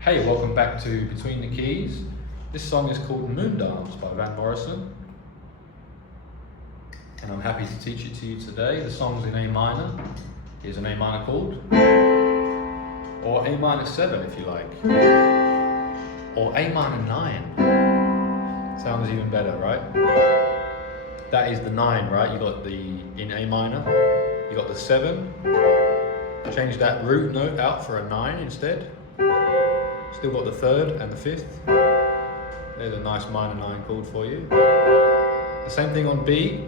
Hey, welcome back to Between the Keys. This song is called Moondance by Morrison. And I'm happy to teach it to you today. The song's in A minor. Here's an A minor chord. Or A minor 7 if you like. Or A minor 9. Sounds even better, right? That is the 9, right? You got the, in A minor, you got the 7. Change that root note out for a 9 instead. Still got the 3rd and the 5th. There's a nice minor 9 chord for you. The same thing on B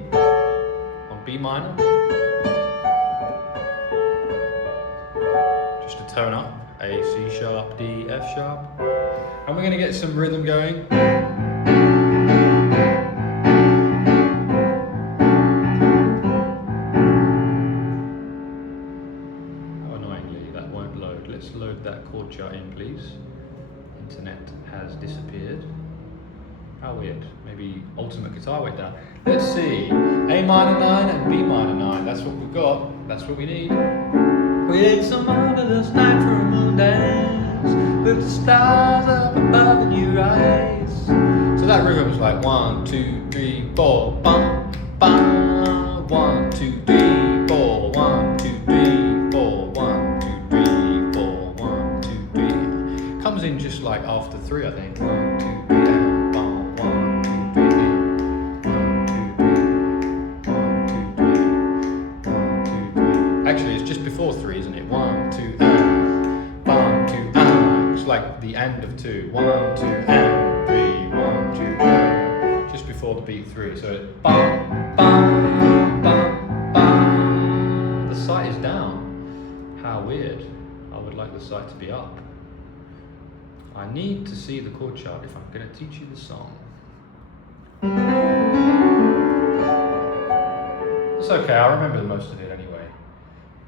minor. Just a tone up, A, C sharp, D, F sharp. And we're going to get some rhythm going. How annoyingly, that won't load. Let's load that chord chart in, please. Internet has disappeared. How weird. Maybe ultimate guitar went down. Let's see. A minor 9 and B minor 9. That's what we've got. That's what we need. It's a marvelous night for a moondance, with the stars up above in your eyes. So that rhythm's like 1, 2, 3, 4, bum, bum. 1, 2, 3, 4. 1, 2, 3, 4. 1, 2, 3, 4. 1, 2, 3. Comes in just like after 3, I think. 1, 2, 3, and bum. 1, 2, 3, 1, 2, 3. 1, 2, 3. 1, 2, 3. Actually, it's just before 3, isn't it? 1, 2, and 1, 2, and. It's like the end of 2. 1, 2, and 3. 1, 2, and. Just before the beat 3. So it's bum, bum, bum, bum. The sight is down. How weird. I would like the sight to be up. I need to see the chord chart if I'm going to teach you the song. It's okay, I remember most of it anyway.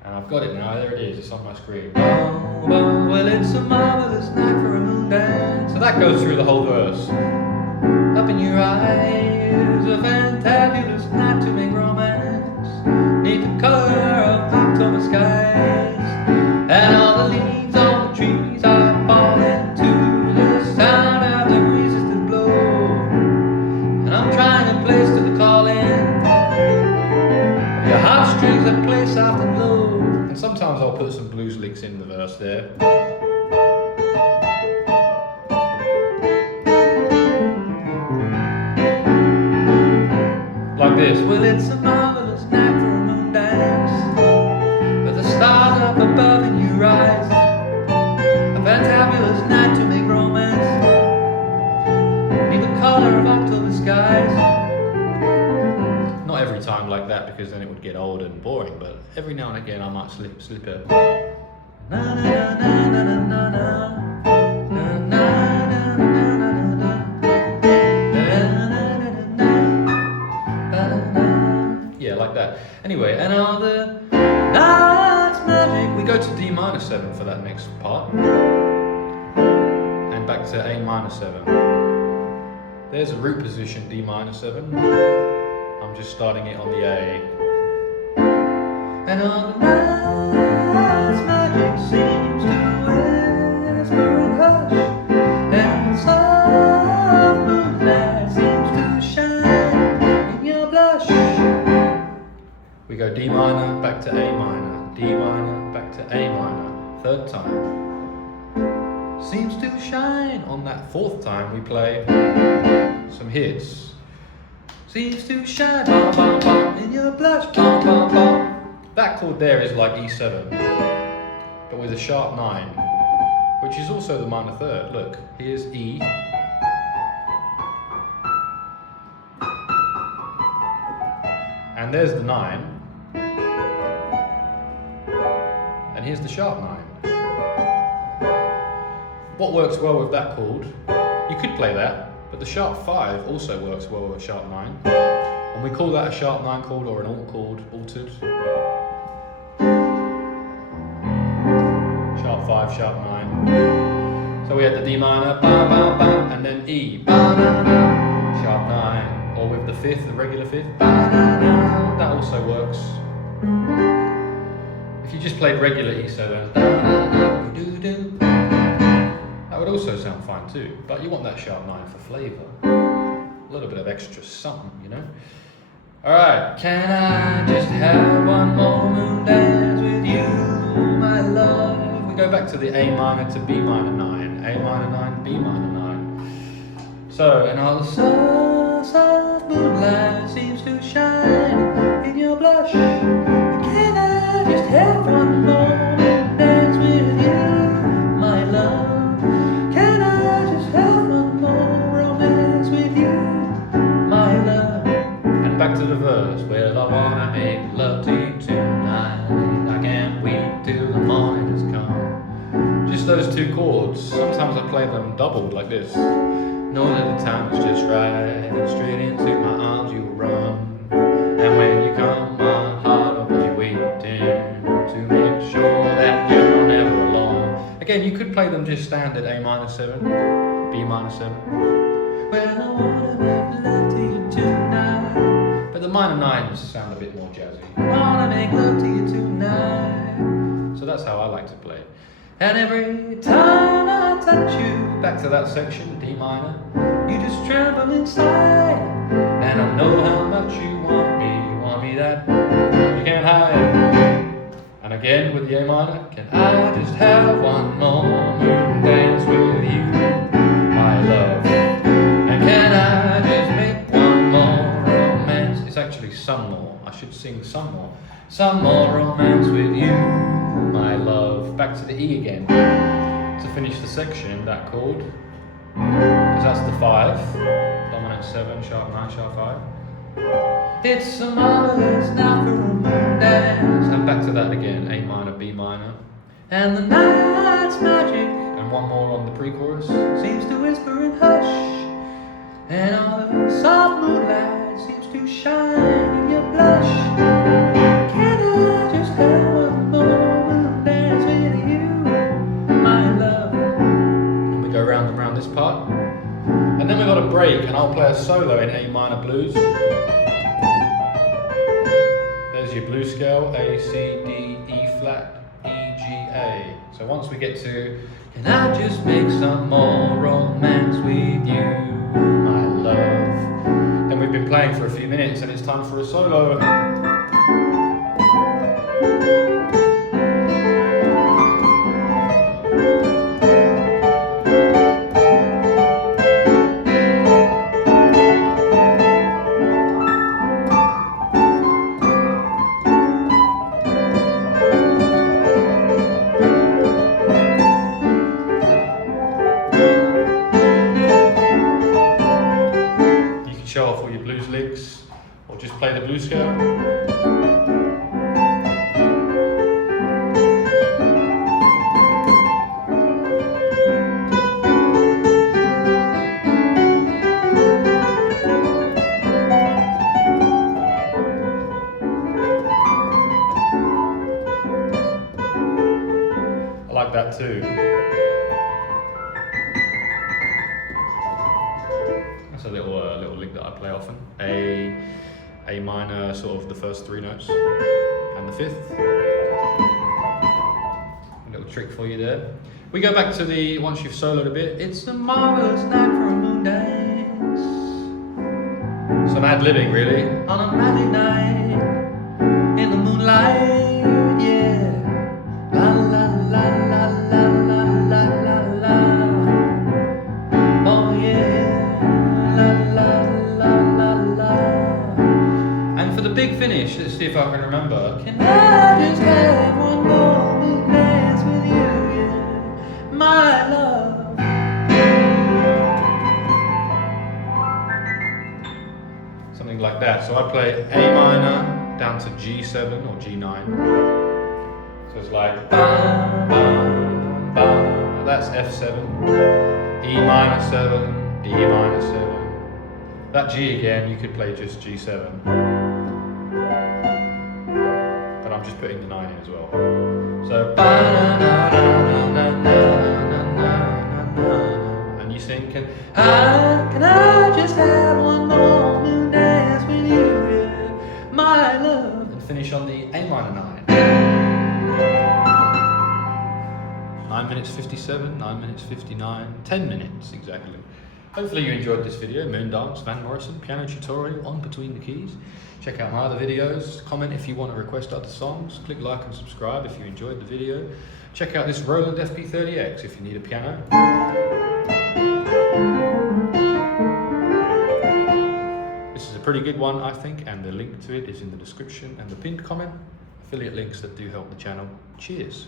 And I've got it now, there it is, it's on my screen. Oh, well, it's a marvelous night for a moondance. So that goes through the whole verse. Up in your eyes, a fantabulous night to make romance. Neath the color of October skies. And all the leaves on the trees are falling to the sound of the breezes that blow. And I'm trying to place to the calling. Your heartstrings that play soft and low. And sometimes I'll put some blues licks in the verse there. Like this. Well, it's a marvelous night for a moondance, with the stars up above in your eyes. A fantabulous night to make romance. Need the color of October skies. Not every time like that, because then it would get old and boring, but every now and again I might slip it. Na, na, na, na, na, na, na. Na, na, na, na, na, na. Yeah, like that. Anyway, and all the night's magic. We go to D minor 7 for that next part. And back to A minor 7. There's a root position, D minor 7. I'm just starting it on the A. And all the night's magic seems to whisper and hush, and the soft moonlight seems to shine in your blush. We go D minor, back to A minor, D minor, back to A minor, 3rd time. Seems to shine. On that 4th time we play some hits. Seems to shine, bum, bum, bum, in your blush, bum, bum, bum. That chord there is like E7, but with a sharp 9, which is also the minor 3rd. Look, here's E. And there's the 9. And here's the sharp 9. What works well with that chord? You could play that, but the sharp 5 also works well with a sharp 9. And we call that a sharp 9 chord or an alt chord, altered. Sharp 5, sharp 9. So we had the D minor, ba, ba, ba, and then E, ba, na, na, sharp 9. Or with the 5th, the regular 5th, ba, na, na. That also works. If you just played regular E7, da, da, da, do, do, would also sound fine too, but you want that sharp 9 for flavour. A little bit of extra something, you know. Alright, can I just have one more moon dance with you, my love? We go back to the A minor to B minor 9, A minor 9, B minor 9. So, and all the soft moonlight seems to shine in your blush. Can I just have one more moon dance with you, my love? Can I just have one more romance with you, my love? And back to the verse. Well, I wanna make love to you tonight. I can't wait till the morning has come. Just those two chords. Sometimes I play them doubled like this. Know that the time is just right, and straight into my arms you will run. And when you come, my heart will be waiting to make sure that you're never alone. Again, you could play them just standard A minor 7, B minor 7. Well, I wanna make love to you tonight. But the minor 9s sound a bit more jazzy. I wanna make love to you tonight. So that's how I like to play. And every time I touch you, back to that section, D minor, you just tremble inside. And I know how much you want me that you can't hide. And again with the A minor, can I just have one more moon dance with you, my love? And can I just make one more romance? It's actually some more, I should sing some more romance with you, my love. Back to the E again to finish the section, that chord, because that's the 5, dominant 7, sharp 9, sharp 5. It's a marvelous night for a moon dance. And back to that again, A minor, B minor. And the night's magic, and one more on the pre-chorus, seems to whisper and hush. And all the soft moonlight seems to shine in your blush. Can I just have one more moon dance with you, my love? And we go round and round this part. And then we got a break, and I'll play a solo in A minor blues. There's your blues scale, A, C, D, E flat, E, G, A. So once we get to, can I just make some more romance with you, my love? Then we've been playing for a few minutes and it's time for a solo. Show off all your blues licks, or just play the blues scale. I like that too. That's a little lick that I play often. A minor, sort of the first 3 notes, and the 5th. A little trick for you there. We go back to the, once you've soloed a bit, it's a marvelous night for a moon dance. Some ad-libbing really. On a magic night, in the moonlight, yeah. La la la la la la la la la. Oh yeah, la la la la la. And for the big finish, let's see if I can remember. Can I just have one more moon dance with you, yeah, my love? Something like that. So I play A minor down to G7 or G9. So it's like ba, ba, ba. That's F7, E minor 7, D minor 7. That G again, you could play just G7. But I'm just putting the 9 in as well. So ba, na, na, na, na, na, na, na, na. And you sing, can I just have one more moon dance with you, yeah, my love? And finish on the A minor 9. 9 minutes 57, 9 minutes 59, 10 minutes exactly. Hopefully you enjoyed this video, Moondance, Van Morrison, piano tutorial on Between the Keys. Check out my other videos, comment if you want to request other songs, click like and subscribe if you enjoyed the video. Check out this Roland FP-30X if you need a piano. This is a pretty good one, I think, and the link to it is in the description and the pinned comment. Affiliate links that do help the channel. Cheers.